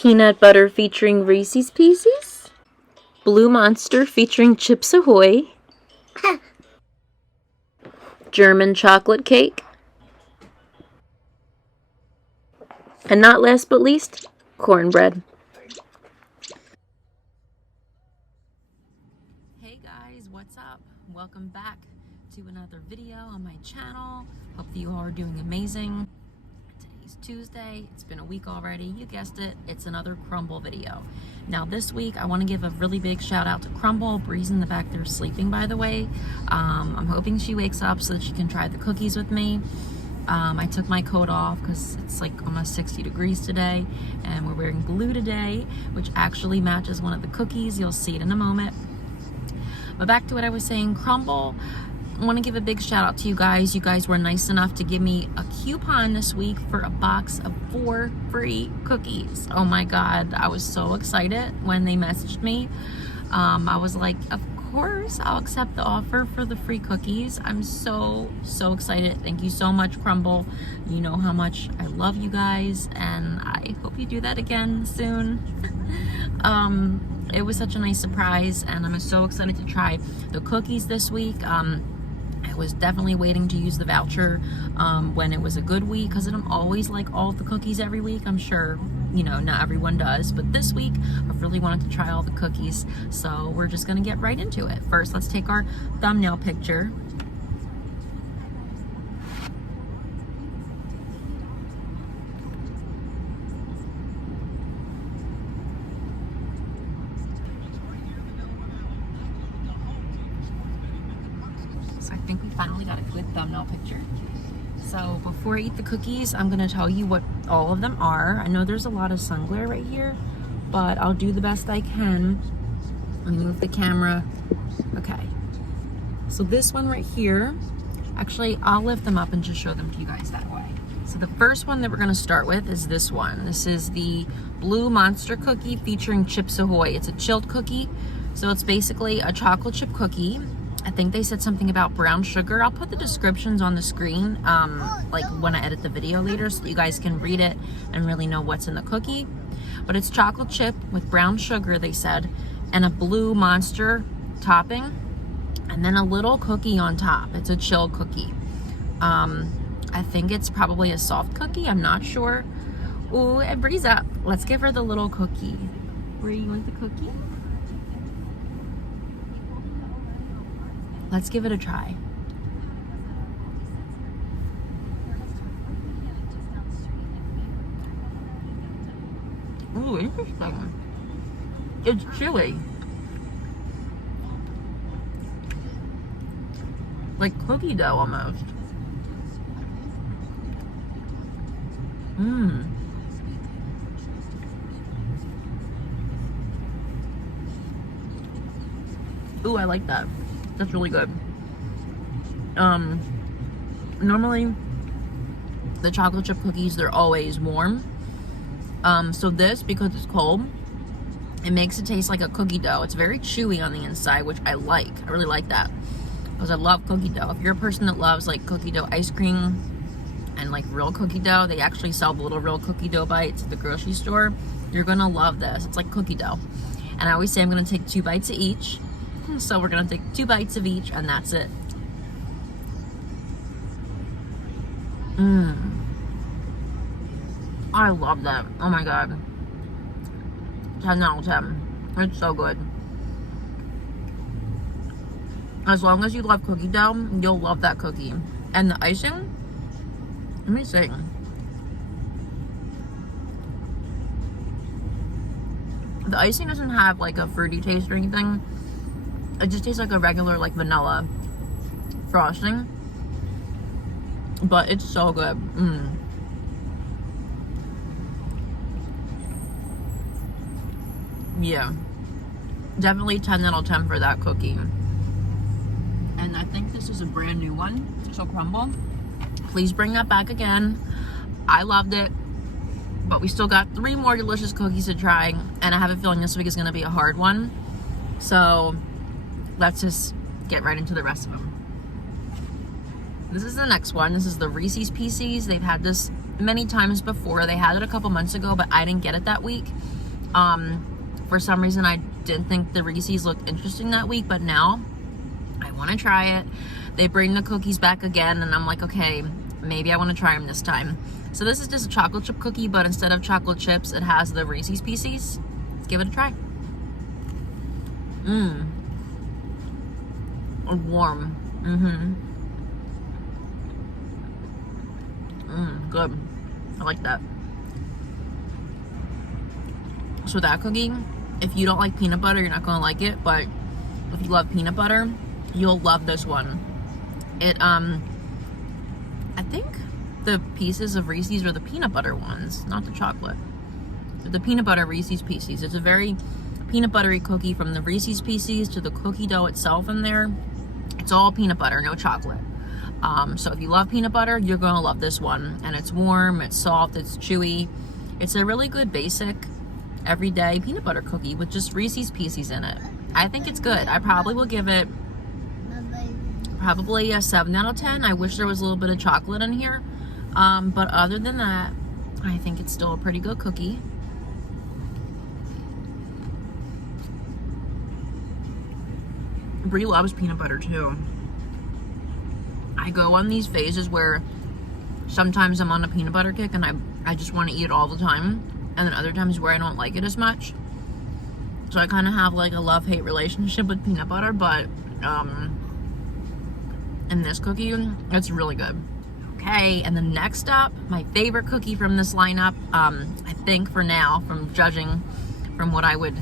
Peanut butter featuring Reese's Pieces. Blue Monster featuring Chips Ahoy. German chocolate cake. And not last but least, cornbread. Hey guys, what's up? Welcome back to another video on my channel. Hope that you all are doing amazing. Today's Tuesday. It's been a week already. You guessed it. It's another Crumbl video. Now this week I want to give a really big shout out to Crumbl. Bree's in the back there sleeping, by the way. I'm hoping she wakes up so that she can try the cookies with me. I took my coat off because it's like almost 60 degrees today, and we're wearing blue today, which actually matches one of the cookies. You'll see it in a moment. But back to what I was saying, Crumbl. I want to give a big shout out to you guys. You guys were nice enough to give me a coupon this week for a box of 4 free cookies. Oh my God, I was so excited when they messaged me. I was like, of course I'll accept the offer for the free cookies. I'm so excited. Thank you so much, Crumbl. You know how much I love you guys, and I hope you do that again soon. It was such a nice surprise, and I'm so excited to try the cookies this week. I was definitely waiting to use the voucher when it was a good week, because I don't always like all the cookies every week. I'm sure, you know, not everyone does, but this week I really wanted to try all the cookies, so we're just gonna get right into it. First, let's take our thumbnail picture. So I think we finally got a good thumbnail picture. So before I eat the cookies, I'm gonna tell you what all of them are. I know there's a lot of sun glare right here, but I'll do the best I can. Let me move the camera. Okay. So this one right here, actually, I'll lift them up and just show them to you guys that way. So the first one that we're gonna start with is this one. This is the Blue Monster cookie featuring Chips Ahoy. It's a chilled cookie. So it's basically a chocolate chip cookie. I think they said something about brown sugar. I'll put the descriptions on the screen, like when I edit the video later, so that you guys can read it and really know what's in the cookie. But it's chocolate chip with brown sugar, they said, and a Blue Monster topping, and then a little cookie on top. It's a chilled cookie. I think it's probably a soft cookie. I'm not sure. Ooh, and Bree's up. Let's give her the little cookie. Bree, you want the cookie? Let's give it a try. Ooh, interesting. It's chewy. Like cookie dough almost. Ooh, I like that. That's really good. Normally the chocolate chip cookies, they're always warm. So this, because it's cold, it makes it taste like a cookie dough. It's very chewy on the inside, which I like. I really like that, because I love cookie dough. If you're a person that loves like cookie dough ice cream and like real cookie dough, they actually sell the little real cookie dough bites at the grocery store. You're gonna love this. It's like cookie dough. And I always say I'm gonna take 2 bites of each. So we're gonna take 2 bites of each, and that's it. I love that. Oh my God. 10 out of 10. It's so good. As long as you love cookie dough, you'll love that cookie. And the icing, let me see. The icing doesn't have like a fruity taste or anything. It just tastes like a regular like vanilla frosting, but it's so good. Yeah, definitely 10 out of 10 for that cookie. And I think this is a brand new one. So Crumbl, please bring that back again. I loved it, but we still got 3 more delicious cookies to try, and I have a feeling this week is going to be a hard one. So let's just get right into the rest of them. This is the next one. This is the Reese's Pieces. They've had this many times before. They had it a couple months ago, but I didn't get it that week. For some reason, I didn't think the Reese's looked interesting that week, but now I want to try it. They bring the cookies back again, and I'm like, okay, maybe I want to try them this time. So this is just a chocolate chip cookie, but instead of chocolate chips, it has the Reese's Pieces. Let's give it a try. Warm. Good. I like that. So that cookie, if you don't like peanut butter, you're not gonna like it, but if you love peanut butter, you'll love this one. It, I think the pieces of Reese's are the peanut butter ones, not the chocolate. They're the peanut butter Reese's Pieces. It's a very peanut buttery cookie from the Reese's Pieces to the cookie dough itself in there. It's all peanut butter, no chocolate. So if you love peanut butter, you're gonna love this one. And it's warm, it's soft, it's chewy. It's a really good basic, everyday peanut butter cookie with just Reese's Pieces in it. I think it's good. I probably will give it probably a 7 out of 10. I wish there was a little bit of chocolate in here. But other than that, I think it's still a pretty good cookie. Brie loves peanut butter too. I go on these phases where sometimes I'm on a peanut butter kick and I just want to eat it all the time, and then other times where I don't like it as much. So I kind of have like a love-hate relationship with peanut butter, but in this cookie, it's really good. Okay, and then next up, my favorite cookie from this lineup, I think for now, from judging from what I would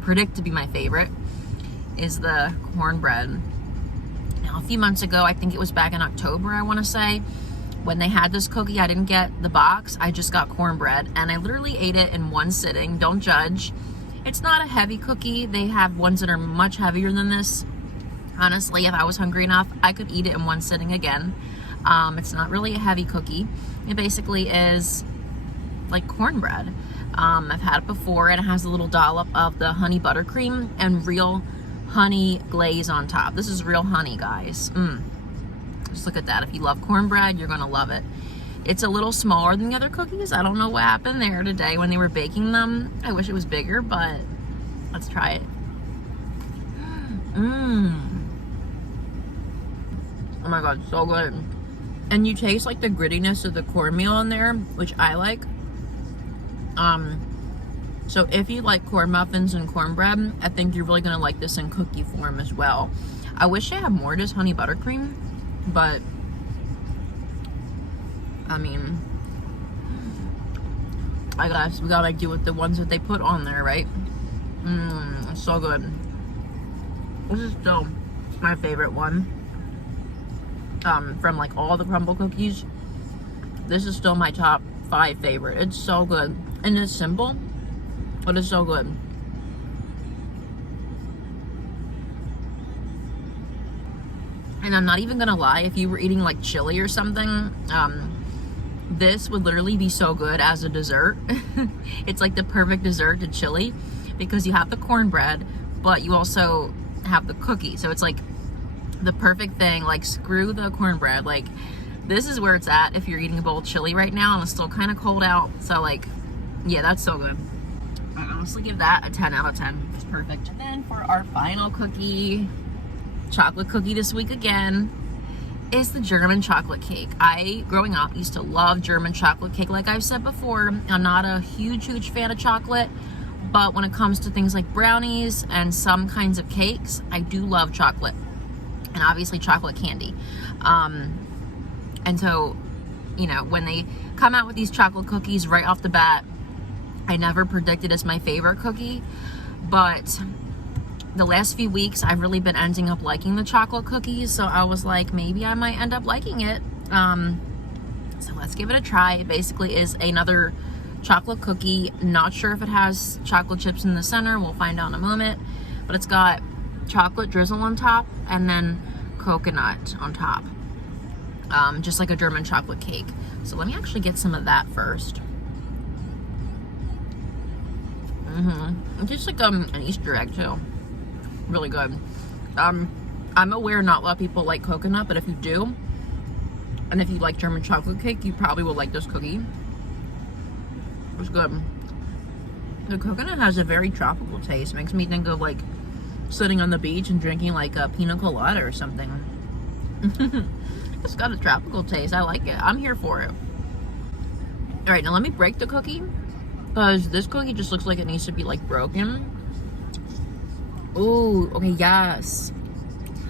predict to be my favorite, is the Cornbread. Now, a few months ago, I think it was back in October, I want to say, when they had this cookie, I didn't get the box. I just got Cornbread, and I literally ate it in one sitting. Don't judge. It's not a heavy cookie. They have ones that are much heavier than this. Honestly, if I was hungry enough, I could eat it in one sitting again. It's not really a heavy cookie. It basically is like cornbread. I've had it before, and it has a little dollop of the honey buttercream and real honey glaze on top. This is real honey, guys. Just look at that. If you love cornbread, you're gonna love it. It's a little smaller than the other cookies. I don't know what happened there today when they were baking them. I wish it was bigger, but let's try it. Oh my god, so good. And you taste like the grittiness of the cornmeal in there, which I like. So if you like corn muffins and cornbread, I think you're really gonna like this in cookie form as well. I wish they had more just honey buttercream, but I mean, I guess we gotta do with the ones that they put on there, right? It's so good. This is still my favorite one. From like all the Crumbl cookies, this is still my top 5 favorite. It's so good, and it's simple, but it's so good. And I'm not even gonna lie, if you were eating like chili or something, this would literally be so good as a dessert. It's like the perfect dessert to chili, because you have the cornbread, but you also have the cookie. So it's like the perfect thing. Like, screw the cornbread. Like, this is where it's at if you're eating a bowl of chili right now, and it's still kind of cold out. So like, yeah, that's so good. I honestly give that a 10 out of 10. It's perfect. And then for our final cookie, chocolate cookie this week again, is the German chocolate cake. I, growing up, used to love German chocolate cake. Like I've said before, I'm not a huge fan of chocolate, but when it comes to things like brownies and some kinds of cakes, I do love chocolate. And obviously chocolate candy. And so, you know, when they come out with these chocolate cookies right off the bat, I never predicted as my favorite cookie, but the last few weeks I've really been ending up liking the chocolate cookies, so I was like, maybe I might end up liking it. So let's give it a try. It basically is another chocolate cookie. Not sure if it has chocolate chips in the center. We'll find out in a moment, but it's got chocolate drizzle on top and then coconut on top, just like a German chocolate cake. So let me actually get some of that first. It's just like an Easter egg too. Really good. I'm aware not a lot of people like coconut, but if you do, And if you like German chocolate cake, you probably will like this cookie. It's good. The coconut has a very tropical taste. Makes me think of like sitting on the beach and drinking like a pina colada or something. It's got a tropical taste. I like it. I'm here for it. All right, now let me break the cookie, because this cookie just looks like it needs to be like broken. Ooh, okay, yes.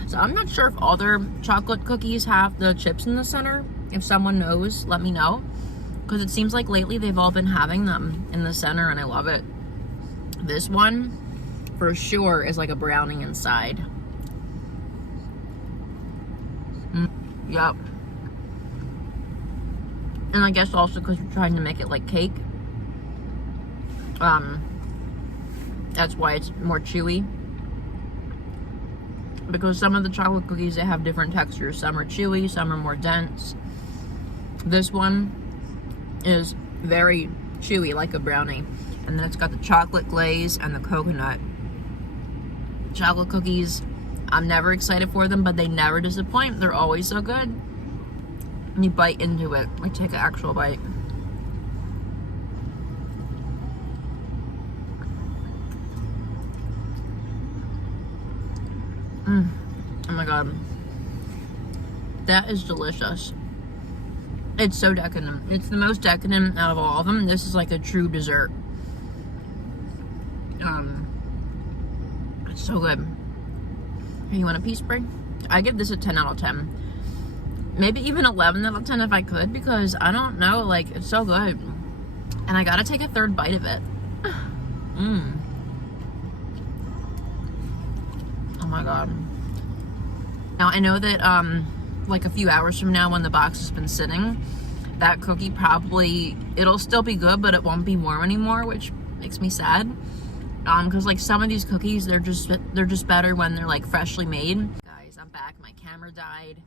So I'm not sure if all their chocolate cookies have the chips in the center. If someone knows, let me know, because it seems like lately they've all been having them in the center, and I love it. This one for sure is like a brownie inside. Yep. And I guess also because we're trying to make it like cake, that's why it's more chewy. Because some of the chocolate cookies, they have different textures. Some are chewy, some are more dense. This one is very chewy, like a brownie. And then it's got the chocolate glaze and the coconut. Chocolate cookies, I'm never excited for them, but they never disappoint. They're always so good. And you bite into it. I take an actual bite. Oh my god. That is delicious. It's so decadent. It's the most decadent out of all of them. This is like a true dessert. It's so good. You want a piece, Brie? I give this a 10 out of 10. Maybe even 11 out of 10 if I could, because I don't know, like, it's so good. And I gotta take a third bite of it. Oh my god. Now I know that like a few hours from now, when the box has been sitting, that cookie probably, it'll still be good, but it won't be warm anymore, which makes me sad. Because like some of these cookies, they're just better when they're like freshly made. Guys, I'm back. My camera died.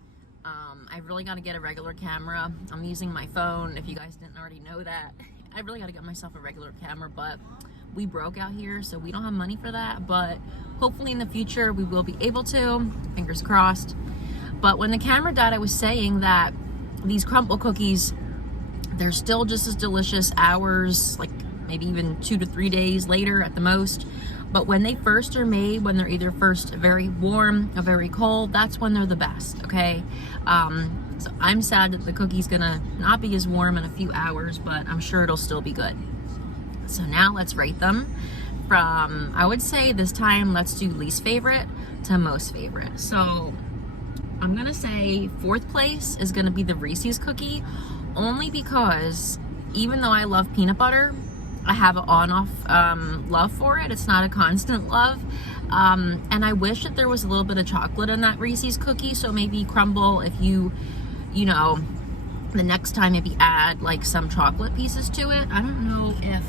I really got to get a regular camera. I'm using my phone, if you guys didn't already know that. I really got to get myself a regular camera, but we broke out here, so we don't have money for that. But hopefully in the future we will be able to. Fingers crossed. But when the camera died, I was saying that these Crumbl cookies, they're still just as delicious hours, like maybe even 2 to 3 days later at the most. But when they first are made, when they're either first very warm or very cold, that's when they're the best, okay? So I'm sad that the cookie's gonna not be as warm in a few hours, but I'm sure it'll still be good. So now let's rate them from, I would say this time, let's do least favorite to most favorite. So I'm gonna say 4th place is gonna be the Reese's cookie, only because even though I love peanut butter, I have an on-off love for it. It's not a constant love. And I wish that there was a little bit of chocolate in that Reese's cookie. So maybe Crumbl, if you know, the next time maybe add like some chocolate pieces to it. I don't know if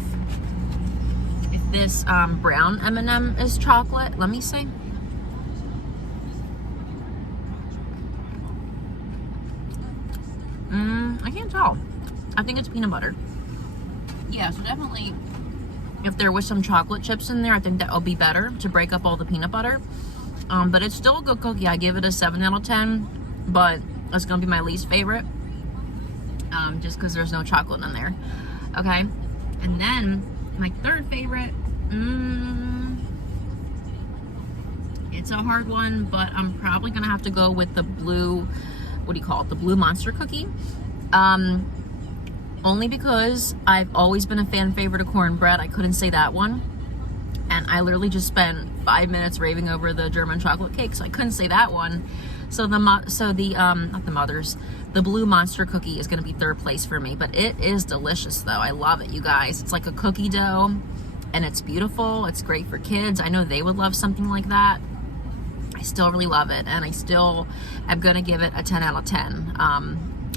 this brown M&M is chocolate. Let me see. I can't tell. I think it's peanut butter. Yeah, so definitely, if there was some chocolate chips in there, I think that would be better to break up all the peanut butter. But it's still a good cookie. I give it a 7 out of 10, but it's going to be my least favorite, just because there's no chocolate in there. Okay, and then my 3rd favorite, it's a hard one, but I'm probably going to have to go with the blue, what do you call it, the blue monster cookie. Only because I've always been a fan favorite of Cornbread. I couldn't say that one. And I literally just spent 5 minutes raving over the German chocolate cake, so I couldn't say that one. So the blue monster cookie is going to be 3rd place for me. But it is delicious though. I love it, you guys. It's like a cookie dough and it's beautiful. It's great for kids. I know they would love something like that. I still really love it, and I still am going to give it a 10 out of 10.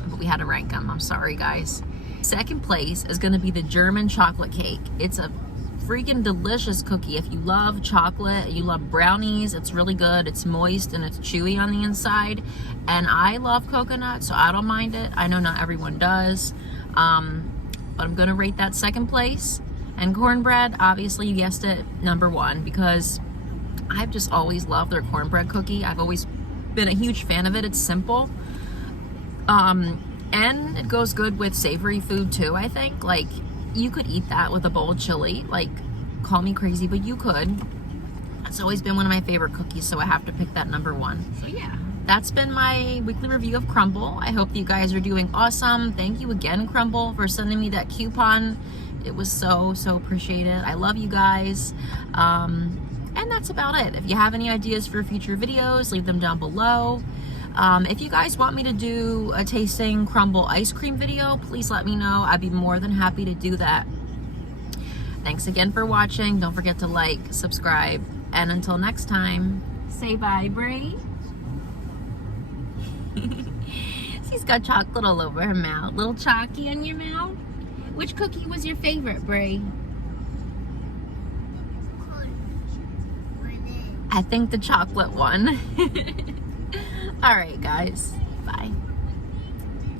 But we had to rank them. I'm sorry, guys. 2nd place is going to be the German chocolate cake. It's a freaking delicious cookie. If you love chocolate, you love brownies, it's really good. It's moist and it's chewy on the inside. And I love coconut, so I don't mind it. I know not everyone does. But I'm going to rate that 2nd place. And Cornbread, obviously, you guessed it, number 1, because I've just always loved their cornbread cookie. I've always been a huge fan of it. It's simple. And it goes good with savory food too, I think. Like, you could eat that with a bowl of chili. Like, call me crazy, but you could. It's always been one of my favorite cookies, so I have to pick that number one. So yeah, that's been my weekly review of Crumbl. I hope you guys are doing awesome. Thank you again, Crumbl, for sending me that coupon. It was so appreciated. I love you guys. And that's about it. If you have any ideas for future videos, leave them down below. If you guys want me to do a tasting Crumbl ice cream video, please let me know. I'd be more than happy to do that. Thanks again for watching. Don't forget to like, subscribe, and until next time, say bye, Brie. She's got chocolate all over her mouth. Little chalky in your mouth. Which cookie was your favorite, Brie? I think the chocolate one. All right, guys. Bye.